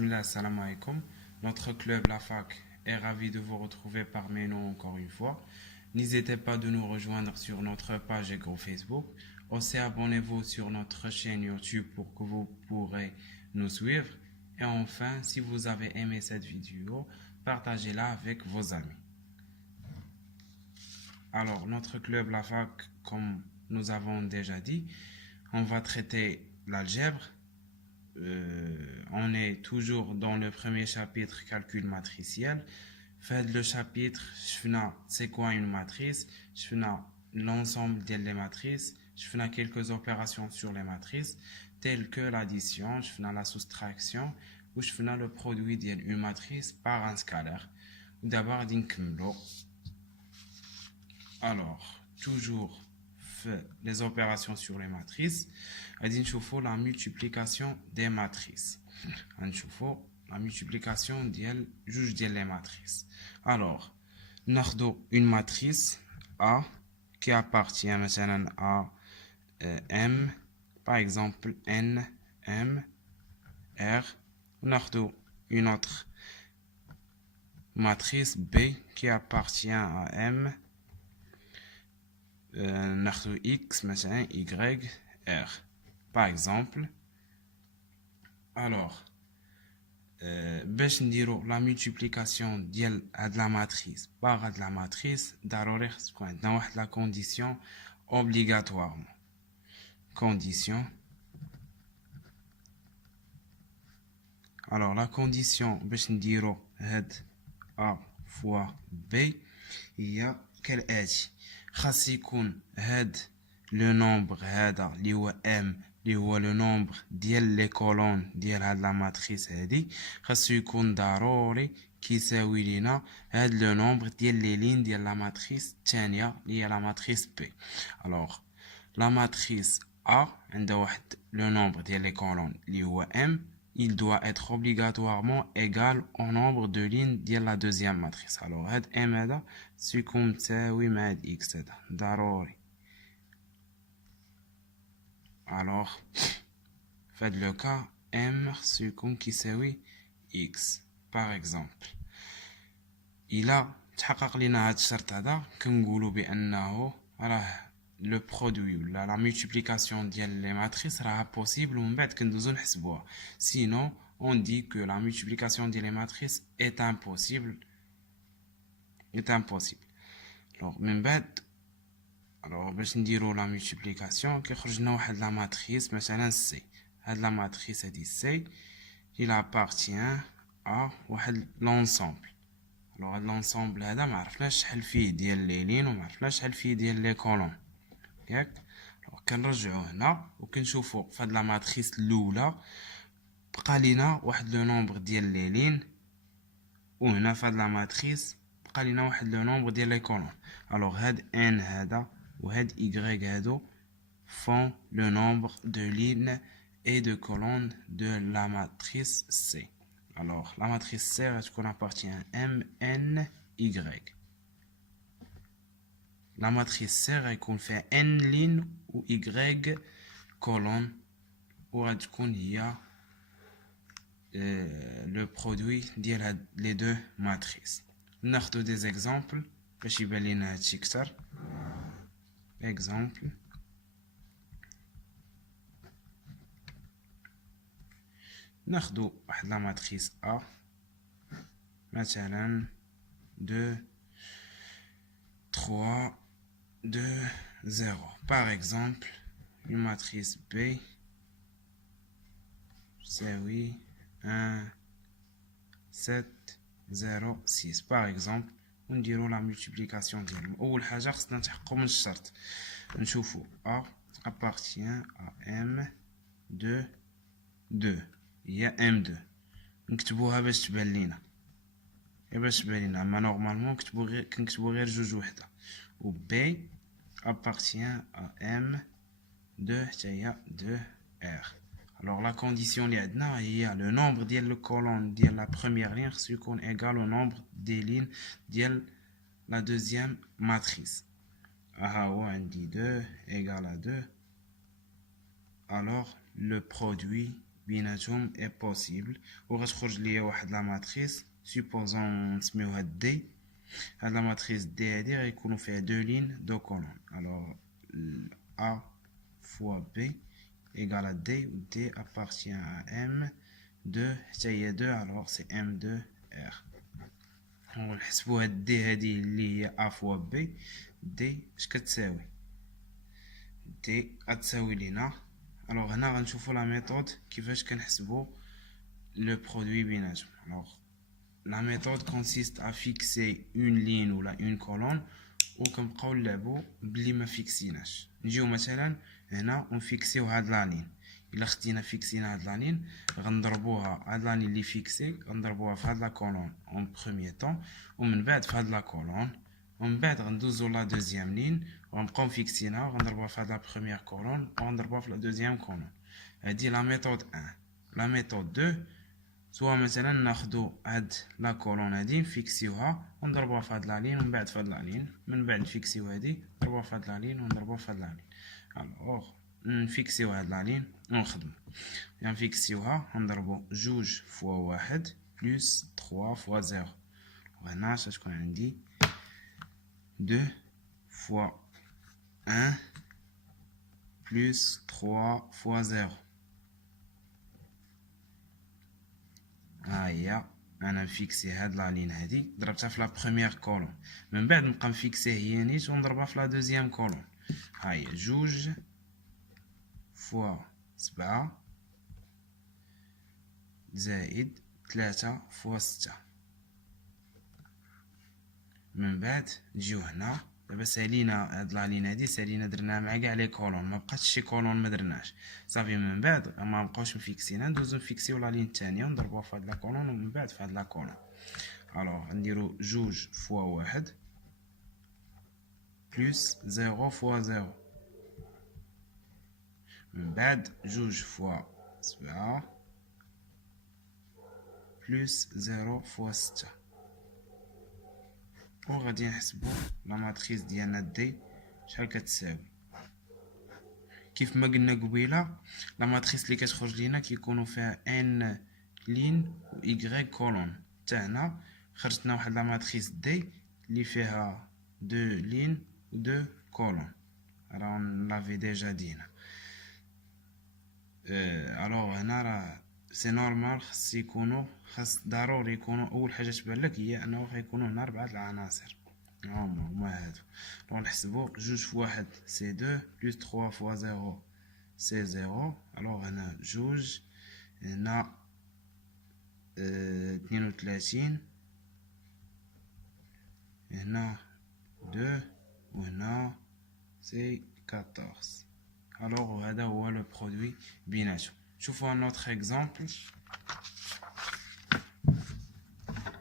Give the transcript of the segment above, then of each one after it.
Bismillah, salam alaikum. Notre club, la fac, est ravi de vous retrouver parmi nous encore une fois. N'hésitez pas de nous rejoindre sur notre page et groupe Facebook. Aussi, abonnez-vous sur notre chaîne YouTube pour que vous pourrez nous suivre. Et enfin, si vous avez aimé cette vidéo, partagez-la avec vos amis. Alors, notre club, la fac, comme nous avons déjà dit, on va traiter l'algèbre. On est toujours dans le premier chapitre calcul matriciel. Fait le chapitre, c'est quoi une matrice, je fais l'ensemble des matrices, je fais quelques opérations sur les matrices telles que l'addition, je fais la soustraction ou je fais le produit d'une matrice par un scalaire. D'abord alors toujours fait les opérations sur les matrices. Il faut la multiplication des matrices. La multiplication des juge des matrices. Alors, nous avons une matrice A qui appartient à M, par exemple N, M, R. Nous avons une autre matrice B qui appartient à M, nous avons X, Y, R. Par exemple, alors, باش نديرو la multiplication ديال هاد la matrice par هاد la matrice ضروري خص تكون عندنا واحد la condition obligatoirement. Condition. Alors la condition باش نديرو هاد A fois B هي كالآتي. خاص يكون هاد le nombre هذا اللي هو M اللي هو لو نومبر ديال لي كولون ديال هاد لا ماتريس هادي خاصو يكون ضروري كيساوي لينا هاد لو نومبر ديال لي لين ديال لا ماتريس الثانيه اللي هي لا ماتريس بي. الوغ لا ماتريس A عندها واحد لو نومبر ديال لي كولون اللي هو M, il doit être obligatoirement égal au nombre de lignes ديال la deuxième matrice. Alors هاد M هذا سيكون متساوي مع هاد X هذا ضروري. Alors, faites le cas M سيكون كيساوي X. Par exemple, il a تحقق لنا هاد الشرط هذا كنقولوا بأنه راه le produit ولا la multiplication ديال les matrices راها possible ومن بعد كندوزو نحسبوها. Sinon, on dit que la multiplication ديال les matrices est impossible. Alors, من بعد alors باش نديرو لا مولتيبليكاسيون كيخرج لنا واحد لا ماتريس مثلا سي. هاد لا ماتريس هادي سي il appartient à واحد لونسومبل. alors هاد لونسومبل هذا ما عرفناش شحال فيه ديال لي لين وما عرفناش شحال فيه ديال لي كولون ياك. alors كنرجعو هنا وكنشوفو فهاد لا ماتريس الاولى بقى لينا واحد لو نومبر ديال لي لين وهنا فهاد لا ماتريس بقى لينا واحد لو نومبر ديال لي كولون. alors هاد ان هذا وهاد Y هادو font le nombre de lignes et de colonnes de la matrice C. Alors, la matrice C appartient à M, N, Y. La matrice C fait N lignes ou Y colonnes ou il y a le produit de les deux matrices. Nous avons des exemples. Exemple. ناخدو واحد لا ماتريس A مثلا 2 3 2 0. Par exemple, une matrice B يساوي 1 7 0 6. Par exemple, ونديرو لا مولتيبليكاسيون ديالهم. اول حاجه خصنا نتحققوا من الشرط نشوفوا A appartient à M2 2 هي M2 نكتبوها باش تبان لينا اما نورمالمون كنكتبو غير جوج وحده. و B appartient à M2 حتى هي 2 R. alors la condition اللي عندنا هي le nombre ديال le colonne ديال la première ligne خصو يكون égal au nombre des lignes ديال la deuxième matrice. ها هو عندي 2 égal à 2. alors le produit بيناتهم اي بوسيبل، وغتخرج ليا واحد لا ماتريس. سوبوزون نسميوها دي. هاد لا ماتريس دي هادي غيكونوا فيها دو لين دو كولون. الوغ A fois B égale à D, où D appartient à M2 حتى هي 2، alors c'est M2R. ونحسبو هاد D هادي اللي هي A fois B. D اش كتساوي؟ D غتساوي لينا، الوغ هنا غنشوفو لا ميثود كيفاش كنحسبو لو برودوي بيناتهم. الوغ la méthode consiste à fixer une ligne ou une colonne وكنبقاو نلعبو بلي ما فيكسيناش. نجيو مثلا هنا ونفيكسيو هاد لا لين. الا خدينا فيكسينا هاد لا لين غنضربوها، هاد لا لين اللي فيكسي غنضربوها في هاد لا كولون اون بروميير طون، ومن بعد في هاد لا كولون، ومن بعد غندوزو لا دوزيام لين وغنبقاو فيكسينها وغنضربوها في هاد لا بروميير كولون وغنضربوها في لا دوزيام كولون. هادي لا ميثود 1. لا ميثود 2 سوا مثلا ناخدو هاد لا كولون هادي نفيكسيوها ونضربوها في هاد لا لين، ومن بعد في هاد لا لين، من بعد نفيكسيو هادي نضربوها في هاد لا لين ونضربوها في هاد لا لين. الوغ نفيكسيو هاد لا لين ونخدمو. نفيكسيوها نضربو جوج فوا واحد بلوس 3 فوا زيرو، وهنا شتكون عندي 2 فوا 1 بلوس 3 فوا زيرو. ها هي انا نفيكسي هاد لا لين هادي ضربتها في لا بروميير كولون، من بعد نبقى نفيكسيه هي نيت ونضربها في لا دوزيام كولون. ها هي جوج فوا 7 زائد 3 فوا 6. من بعد نجيو هنا دابا سالينا هاد لا لين هادي، سالينا درناها مع كاع لي كولون، ما بقاتش شي كولون ما درناش صافي. من بعد ما نبقاوش مفيكسينها، ندوزو نفيكسيو لا لين الثانيه ونضربوها في هاد لا كولون ومن بعد في هاد لا كولون. الوغ نديرو جوج فوا واحد بلوس 0 فوا 0، من بعد جوج فوا 7 بلوس 0 فوا 6. وغادي نحسبو لا ماتريس ديالنا دي شحال كتساوي. كيف ما قلنا قبيله لا ماتريس اللي كتخرج لينا كيكونوا فيها ان لين و y كولون. حتى هنا خرجتنا واحد لا ماتريس دي اللي فيها دو لين و دو كولون، راه لافي ديجا دينا. الوغ هنا راه سي نورمال خاص ضروري يكونوا اول حاجه تبان لك هي انه غيكونوا هنا 4 العناصر هما هادو. دونك نحسبو جوج فوا واحد سي 2 بلس 3 فوا 0 سي 0. الوغ هنا جوج، هنا 32، هنا 2 وهنا سي 14. الوغ هذا هو لو برودوي بيناتهم. شوفوا un autre exemple.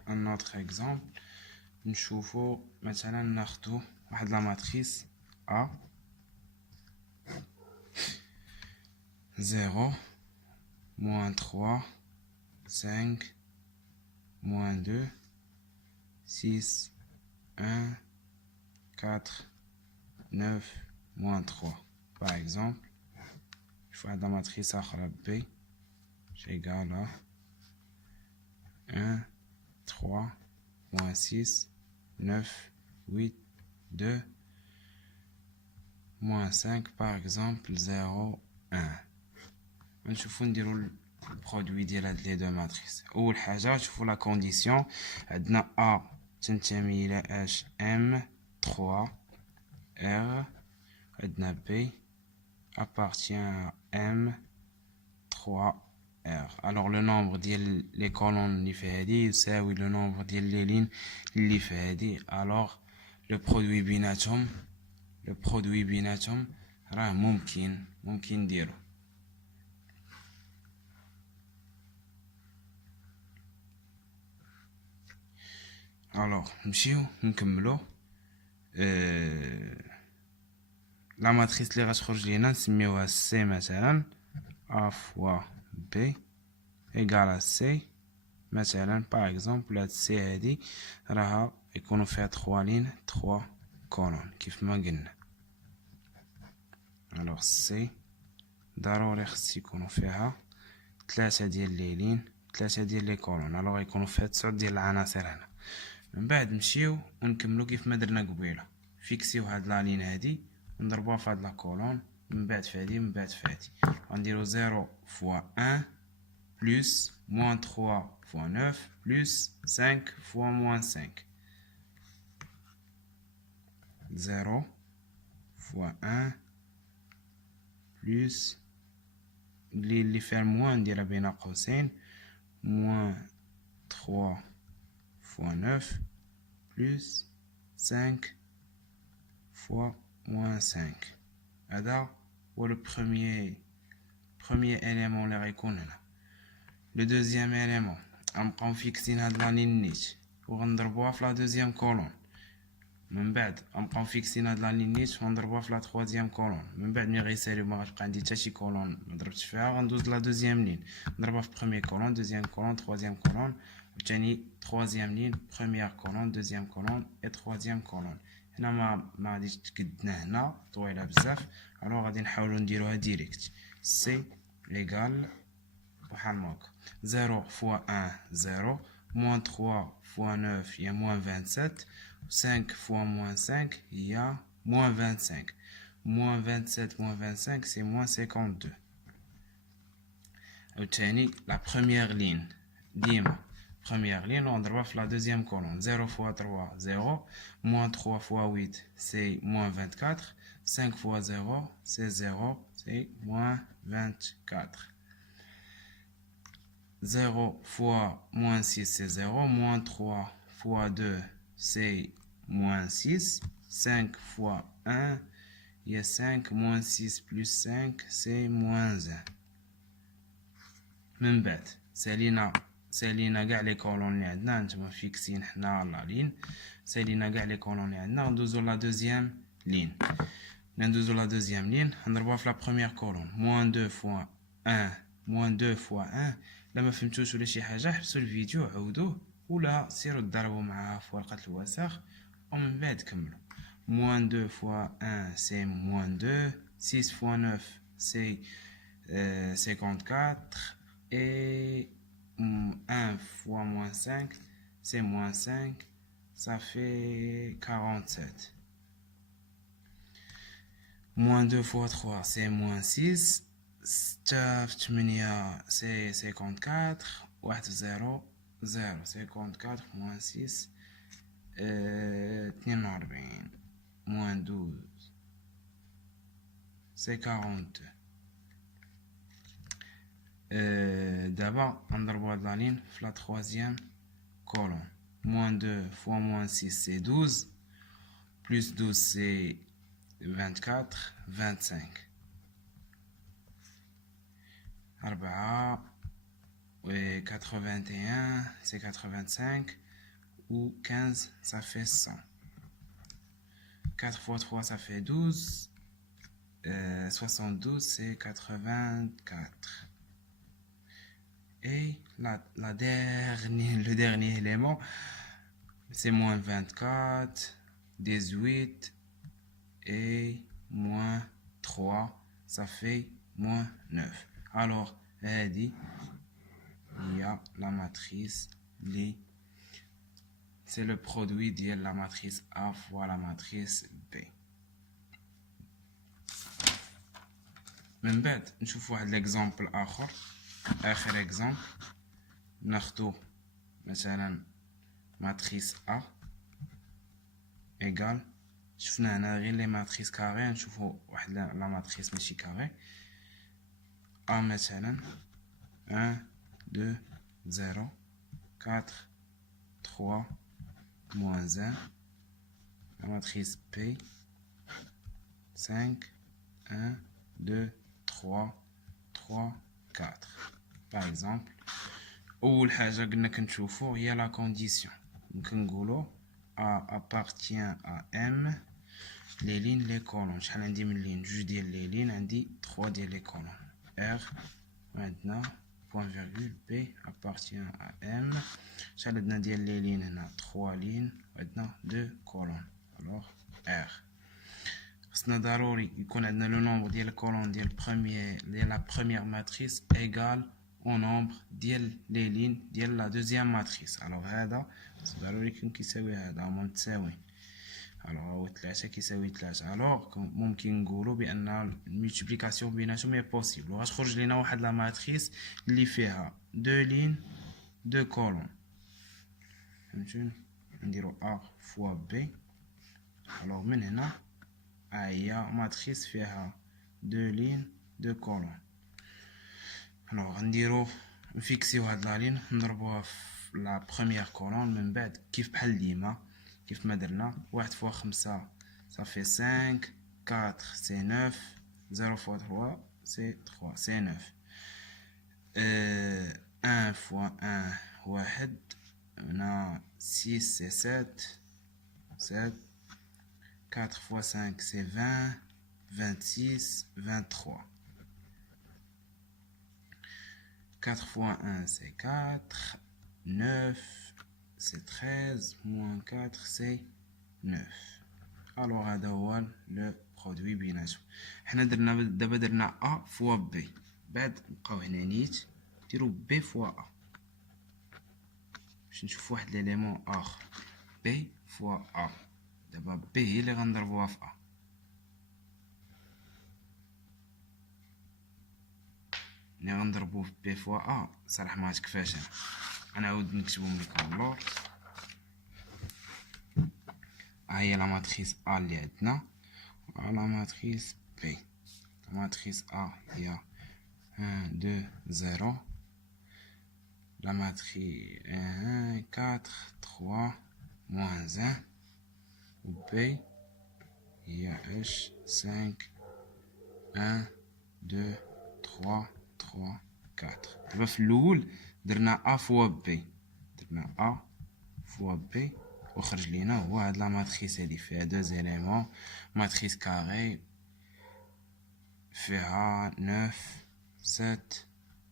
un autre exemple نشوفوا مثلا ناخدو واحد لا ماتريس A 0 moins 3 5 moins 2 6 1 4 9 moins 3. par exemple نشوفو واحد لا ماتريس اخرى B égale à 1 3 moins 6 9 8 2 moins 5 par exemple 0 1. نشوفو نديرو البرودوي ديال هاد لي دو ماتريس. اول حاجه شوفو لا كونديسيون، عندنا A تنتمي الى H M 3 R، عندنا B appartient à M 3 R. alors le nombre ديال لي كولون اللي في هادي يساوي لو nombre ديال لي لين اللي في هادي. alors لو برودوي بيناتهم راه ممكن نديرو. alors نمشيو نكملو. لا ماتريس اللي غتخرج لينا نسميوها سي مثلا A fois B égale à C مثلا. par exemple هاد سي هادي راها يكونوا فيها 3 لين 3 كولون كيف ما قلنا. alors سي ضروري خص يكونوا فيها 3 ديال لي لين 3 ديال لي كولون. الوغ يكونوا فيها 9 ديال العناصر هنا. من بعد نمشيو ونكملو كيف ما درنا قبيله، فيكسيو هاد لا لين هادي ونضربوها في هاد لا كولون، من بعد في هادي من بعد في هادي غنديرو 0 فوا 1 بلس موان 3 فوا 9 بلس 5 فوا موان 5. 0 فوا 1 بلس اللي فيها موان نديرها بين قوسين موان 3 فوا 9 بلس 5 فوا موان 5. هذا هو لو premier élément اللي غيكون هنا. لو دوزيام élément غنبقاو فيكسين هاد لا لين نيت وغنضربوها في لا دوزيام كولون. من بعد غنبقاو فيكسين هاد لا لين نيت ونضربوها في لا تروازيام كولون. من بعد ملي غيساليو ما غتبقى عندي حتى شي كولون ما ضربتش فيها، غندوز لا دوزيام لين نضربها في بروميير كولون دوزيام كولون تروازيام كولون وثاني تروازيام لين بروميير كولون دوزيام كولون اي تروازيام كولون. هنا ما غاديش تقدنا هنا طويله بزاف، الوغ غادي نحاولو نديروها ديريكت. سي ايغال بحال هكا 0 فوا 1 0 موان 3 فوا 9 هي موان 27 5 فوا موان 5 هي موان 25. موان 27 موان 25 سي موان 52. وثاني لا بروميير لين ديما بروميير لين ونضربها في لا دوزيام كولون 0 فوا 3 0 موان 3 فوا 8 سي موان 24 5 فوا 0 سي 0 سي موان 24. 0 fois moins 6 c'est 0, moins 3 fois 2 c'est moins 6, 5 fois 1 il y a 5, moins 6 plus 5 c'est moins 1. من بعد سالينا كاع لي كولون اللي عندنا، نتوما فيكسين حنا لا لين، سالينا كاع لي كولون اللي عندنا، ندوزو لا دوزيام لين. ندوزو لا دوزيام لين نضربوها في لا بروميير كولون moins 2 fois 1 moins 2 fois 1. لما فهمتوش ولا شي حاجه حبسوا الفيديو عاودوه ولا سيروا تضربوا معاه في ورقه الوسخ ومن بعد كملوا. moins 2 fois 1 c'est moins 2, 6 fois 9 c'est 54 et 1 fois moins 5 c'est moins 5, ça fait 47. moins 2 fois 3 c'est moins 6, 6 في 8 c'est 54 1 في 0 0 54 moins 6 42 moins 12 c'est 42. D'abord نضربو هاد لا لين في لا troisième colonne. moins 2 fois moins 6 c'est 12 plus 12 c'est 24 25. 4 et 81 c'est 85 ou 15 ça fait 100. 4 fois 3 ça fait 12, 72 c'est 84. Et le dernier élément c'est moins 24, 18 et moins 3 ça fait moins 9. Alors هذه هي la matrice li c'est le produit de la matrice A fois la matrice B. من بعد نشوف واحد l'exemple آخر exemple. ناخدو مثلا matrice A égale شفنا هنا غير لي ماتريس كاري، نشوفو واحد لا ماتريس ماشي كاري. A مثلا 1 2 0 4 3 moins 1. La matrice P 5 1 2 3 3 4 par exemple. أول حاجة قلنا كنشوفو هي لا كونديسيون، كنقولو A appartient à M les lignes les colonnes. شحال عندي من لين؟ جوج ديال لي لين، عندي 3 ديال لي كولون. R maintenant point virgule P appartient à M. شحال عندنا ديال لي لين هنا؟ 3 لين وعندنا 2 كولون. alors R خصنا ضروري يكون عندنا لو نومبر ديال الكولون ديال لا بروميير ماتريس égal au nombre ديال les lignes ديال la deuxième matrice. alors هذا بالنسبة له يكون كيساوي هذا هما متساويين. alors هو 3 كيساوي 3. alors ممكن نقولوا بان الملتيبليكاسيون بيناتهم هي بوسيبل وغتخرج لينا واحد لا ماتريس اللي فيها 2 لين 2 كولون. فهمتوني؟ نديرو A فوا B. alors من هنا هي ماتريس فيها 2 لين 2 كولون. alors غنديرو نفيكسيو هاد لا لين نضربوها في لا بروميير كولون. من بعد كيف بحال ديما كيف ما درنا 1 فوا 5 صافي 5 4 سي 9 0 فوا 3 سي 3 سي 9 1 فوا 1 واحد هنا 6 سي 7 7 4 فوا 5 سي 20 26 23 4 fois 1 c'est 4, 9 c'est 13, moins 4 c'est 9. alors هذا هو le produit بيناتهم. حنا دابا درنا A فوا B. بعد نبقاو هنا نيت نديرو B فوا A باش نشوف واحد ليليمون اخر. B فوا A. دابا B هي اللي غنضربوها في A. ملي غنضربو في بي فوا ا صراحه ما تكفاش. انا نعاود نكتبهم لكم اللور. ها هي لا ماتريس ا اللي عندنا لا ماتريس بي. لا ماتريس ا هي 1 2 0. لا ماتريس 1 4 3 moins 1 و بي هي اش 5 1 2 3 3 4. دابا في الاول درنا ا فوا بي. درنا ا فوا بي وخرج لينا هو هاد لا ماتريس هادي فيها 2 زيليمون. ماتريس كاري فيها 9 7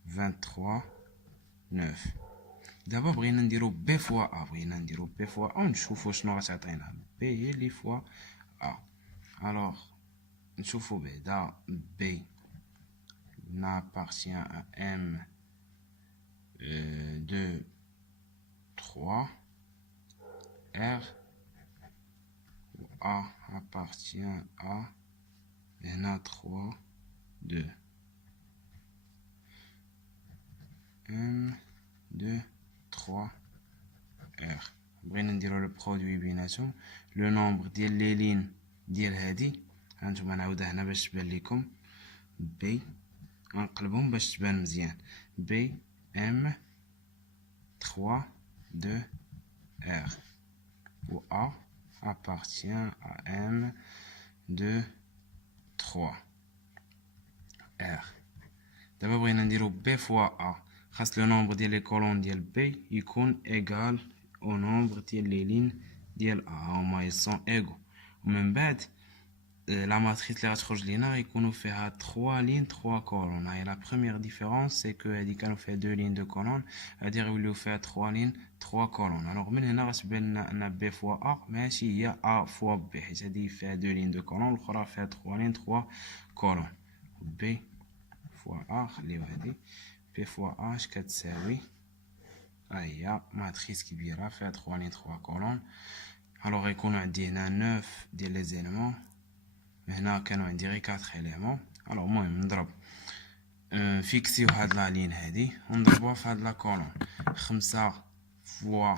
23 9. دابا بغينا نديرو بي فوا ا. بغينا نديرو بي فوا ا ونشوفو شنو غتعطينا. بي هي لي فوا ا. الوغ نشوفو بعدا بي n'appartient à M 2 3 R ou A appartient à هنا 3 2 M 2 3 R. بغينا نديرو لو برودوي بيناتهم. لو نومبر ديال لي لين ديال هادي هانتوما نعاودها هنا باش تبان لكم. بي غنقلبهم باش تبان مزيان. بي ام 3 2 ار و ا appartient à M 2 3 R. دابا بغينا نديرو بي فوا ا. خاص لو نومبر ديال لي كولون ديال بي يكون ايغال او نومبر ديال لي لين ديال ا. هما يسون ايغو. ومن بعد la matrice اللي غتخرج لينا غيكونوا فيها 3 لين 3 كولون. هاي لا بروميير ديفيرونس سي كو هادي كانوا فيها 2 لين 2 كولون هادي غيوليو فيها 3 لين 3 كولون. الوغ من هنا غتبان لنا ان بي فوا ا ماشي هي ا فوا بي حيت هادي فيها 2 لين 2 كولون الاخرى فيها 3 لين 3 كولون. بي فوا ا خليو هادي بي فوا ا اش كتساوي ها هي ماتريس كبيره فيها 3 لين 3 كولون. الوغ غيكونوا عندي هنا 9 ديال لي زيلمون. هنا كانوا عندي غير 4 إليمون. الوغ المهم نضرب فيكسيو هاد لا لين هادي ونضربوها في هاد لا كولون. 5 فوا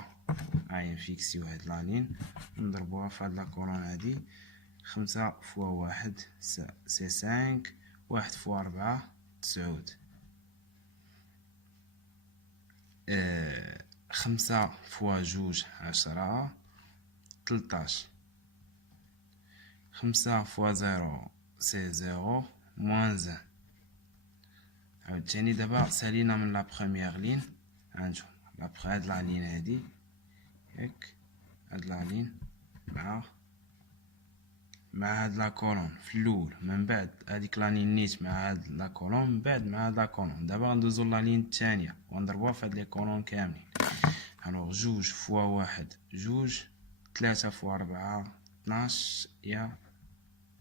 هاي نفيكسيو هاد لا لين ونضربوها في هاد لا كولون هادي. 5 فوا 1 سي 5. 1 فوا 4 9. 5 فوا 2 10 13. 5 فوا 0 سي 0 موان 1. عاوتاني دابا سالينا من لا بروميير لين. هانتوما هاد لا لين هادي ياك هاد لا لين مع هاد لا كولون في الاول. من بعد هاديك لا لين نيت مع هاد لا كولون من بعد مع هاد لا كولون. دابا غندوزو لا لين الثانيه ونضربوها في هاد لي كولون كاملين. الوغ 2 فوا 1 2. 3 فوا 4 12 يا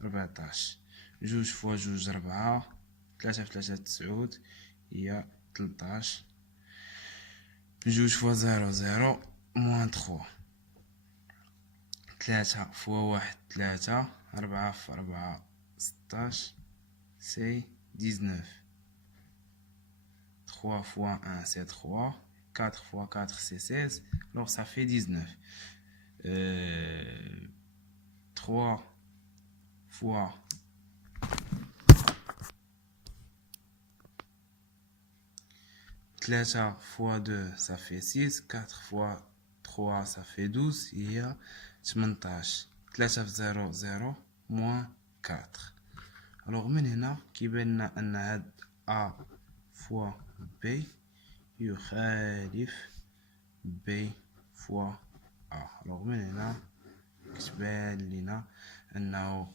14. 2 فوا 2 4. 3 في 3 9 هي 13 بجوج فوا 0 0 موان 3 3 فوا 1 3 4 في 4 16 سي 19 3 fois 1 c'est 3 4 fois 4 c'est 16 alors ça fait 19 3 fois 3 fois 2 ça fait 6 4 fois 3 ça fait 12 il y a 18 3 في 0 0 moins 4 alors من هنا كيبان لنا ان هاد A fois B يخالف B fois A alors من هنا كتبان لنا انه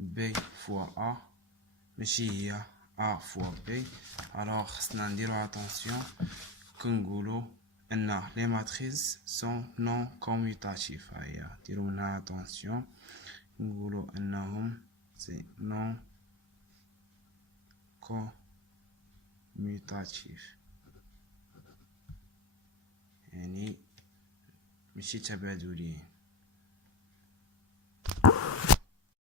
B fois A ماشي هي A fois B alors خصنا نديرو attention كنقولو ان les matrices sont non commutatifs هيا ديرو منها attention نقولو انهم c'est non commutatif يعني ماشي تبادليين